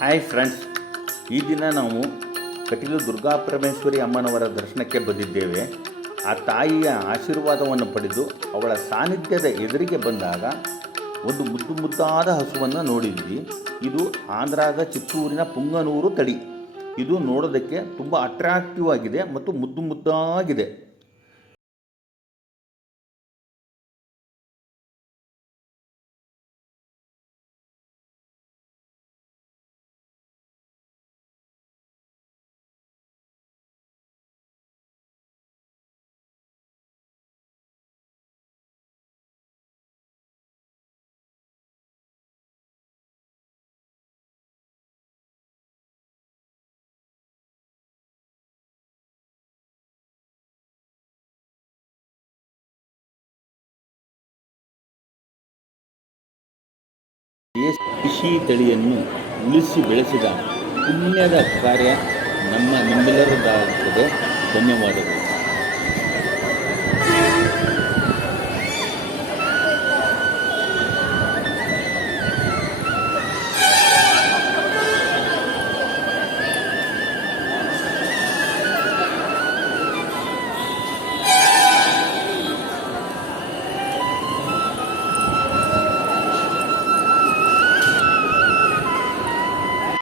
Hi friends, ಈ ದಿನ ನಾವು ಕಟೀಲು ದುರ್ಗಾಪರಮೇಶ್ವರಿ ಅಮ್ಮನವರ ದರ್ಶನಕ್ಕೆ ಬಂದಿದ್ದೇವೆ. ಆ ತಾಯಿಯ ಆಶೀರ್ವಾದವನ್ನು ಪಡೆದು ಅವಳ ಸಾನ್ನಿಧ್ಯದ ಎದುರಿಗೆ ಬಂದಾಗ ಒಂದು ಮುದ್ದಾದ ಹಸುವನ್ನು ನೋಡಿದ್ವಿ. ಇದು ಆಂಧ್ರದ ಚಿತ್ತೂರಿನ ಪುಂಗನೂರು ತಳಿ. ಇದು ನೋಡೋದಕ್ಕೆ ತುಂಬ ಅಟ್ರಾಕ್ಟಿವ್ ಆಗಿದೆ ಮತ್ತು ಮುದ್ದಾಗಿದೆ. ದೇಶಿ ತಳಿಯನ್ನು ಉಳಿಸಿ ಬೆಳೆಸಿದ ಪುಣ್ಯದ ಕಾರ್ಯ ನಿಮ್ಮೆಲ್ಲರದಾಗುತ್ತದೆ. ಧನ್ಯವಾದಗಳು.